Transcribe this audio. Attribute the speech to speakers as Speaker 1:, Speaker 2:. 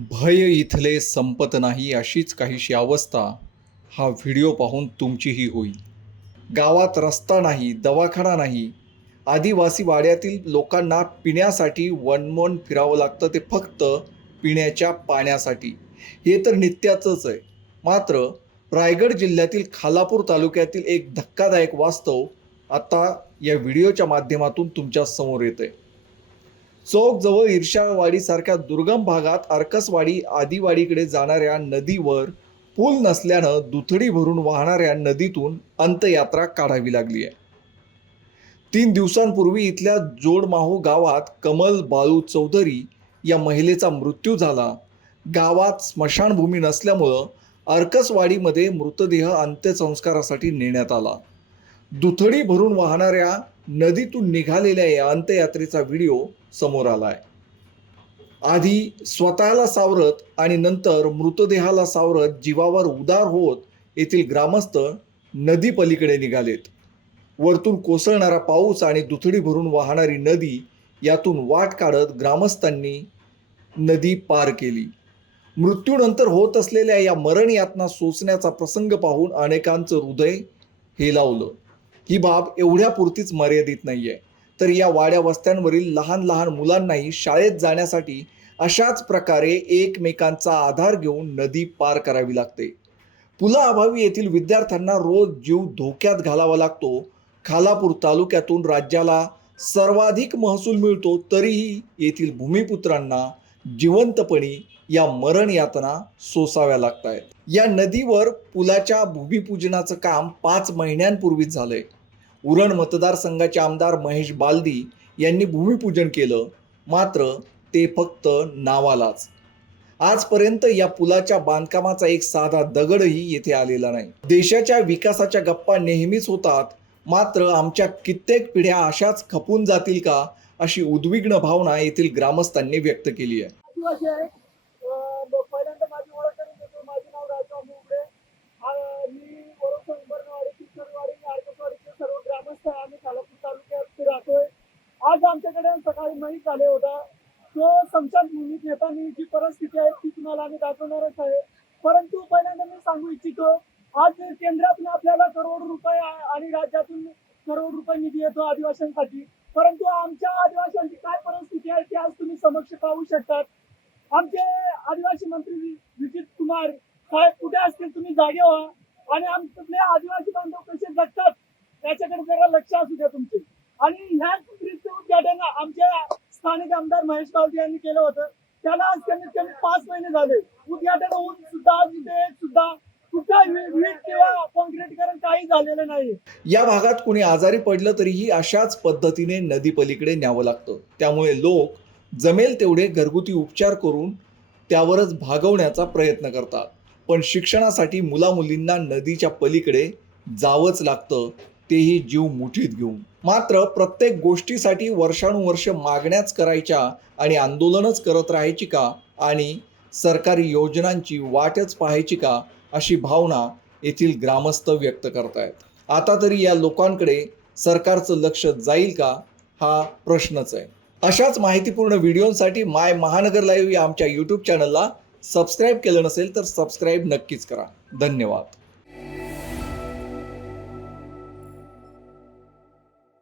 Speaker 1: भय इथले संपत नाही अशीच काहीशी अवस्था हा व्हिडिओ पाहून तुमचीही होईल. गावात रस्ता नाही दवाखाना नाही. आदिवासी वाड्यातील लोकांना पिण्यासाठी वनमन फिरावं लागतं ते फक्त पिण्याच्या पाण्यासाठी. हे तर नित्याचंच आहे. मात्र रायगड जिल्ह्यातील खालापूर तालुक्यातील एक धक्कादायक वास्तव आता या व्हिडिओच्या माध्यमातून तुमच्यासमोर येत आहे चौकजवळ ईर्षावाडीसारख्या दुर्गम भागात अर्कसवाडी आदिवाडीकडे जाणाऱ्या नदीवर पूल नसल्यानं दुथडी भरून वाहणाऱ्या नदीतून अंतयात्रा काढावी लागली आहे. तीन दिवसांपूर्वी इथल्या जोडमाहू गावात कमल बाळू चौधरी या महिलेचा मृत्यू झाला. गावात स्मशानभूमी नसल्यामुळं अर्कसवाडीमध्ये मृतदेह अंत्यसंस्कारासाठी नेण्यात आला. दुथडी भरून वाहणाऱ्या नदीतून निघालेल्या या अंत्ययात्रेचा व्हिडिओ समोर आलाय. आधी स्वतःला सावरत आणि नंतर मृतदेहाला सावरत जीवावर उदार होत येथील ग्रामस्थ नदी पलीकडे निघालेत. वरतून कोसळणारा पाऊस आणि दुथडी भरून वाहणारी नदी यातून वाट काढत ग्रामस्थांनी नदी पार केली. मृत्यूनंतर होत असलेल्या या मरण यातना सोसण्याचा प्रसंग पाहून अनेकांचं हृदय हेलावलं. ही बाब एवढ्यापुरतीच मर्यादित नाहीये. तर या वाड्या वस्त्यांवरील लहान लहान मुलांनाही शाळेत जाण्यासाठी अशाच प्रकारे एकमेकांचा आधार घेऊन नदी पार करावी लागते. पुलाअभावी येथील विद्यार्थ्यांना रोज जीव धोक्यात घालावा लागतो. खालापूर तालुक्यातून राज्याला सर्वाधिक महसूल मिळतो तरीही येथील भूमिपुत्रांना जिवंतपणी या मरण यातना सोसाव्या लागत आहेत या नदीवर पुलाच्या भूमिपूजनाचं काम पाच महिन्यांपूर्वीच झालंय. उरण मतदारसंघाचे आमदार महेश बालदी यांनी भूमिपूजन केलं मात्र ते फक्त नावालाच. आजपर्यंत या पुलाच्या बांधकामाचा एक साधा दगडही येथे आलेला नाही. देशाच्या विकासाच्या गप्पा नेहमीच होतात मात्र आमच्या कित्येक पिढ्या अशाच खपून जातील का अशी उद्विग्न भावना येथील ग्रामस्थांनी व्यक्त केली आहे.
Speaker 2: सकाळी माहीत झाले होता. तो स्मशानभूमीत येताना जी परिस्थिती आहे ती तुम्हाला आम्ही दाखवणारच आहे. परंतु पहिल्यांदा मी सांगू इच्छितो आज केंद्रातून आपल्याला करोड रुपये आणि राज्यातून करोड रुपये निधी येतो आदिवासींसाठी. परंतु आमच्या आदिवासींची काय परिस्थिती आहे ती आज तुम्ही समक्ष पाहू शकतात. आमचे आदिवासी मंत्री विजित कुमार साहेब कुठे असतील तुम्ही जागे व्हा. आणि आमचे आदिवासी बांधव कसे जगतात याच्याकडे जरा लक्ष असू द्या तुमचे. आणि ह्या ब्रिजचं उद्घाटन आमच्या स्थानिक आमदार महेश बावजी यांनी केलं होतं. त्याला आज कमीत कमी पाच महिने झाले. उद्घाटन होऊन सुद्धा तिथे सुद्धा काही झालेलं नाही
Speaker 1: या भागात कुणी आजारी पडलं तरीही अशाच पद्धतीने नदी पलीकडे न्यावं लागतं. त्यामुळे लोक जमेल तेवढे घरगुती उपचार करून त्यावरच भागवण्याचा प्रयत्न करतात. पण शिक्षणासाठी मुलामुलींना नदीच्या पलीकडे जावंच लागतं. तेही जीव मुठीत घेऊन. मात्र प्रत्येक गोष्टीसाठी वर्षानुवर्ष मागण्याच करायच्या आणि आंदोलनच करत राहायची का? आणि सरकारी योजनांची वाटच पाहायची का? अशी भावना येथील ग्रामस्थ व्यक्त करतायत. आता तरी या लोकांकडे सरकारचं लक्ष जाईल का? हा प्रश्नच आहे. अशाच माहितीपूर्ण व्हिडिओसाठी माय महानगर लाईव्ह या आमच्या यूट्यूब चॅनलला सबस्क्राईब केलं नसेल तर सबस्क्राईब नक्कीच करा. धन्यवाद.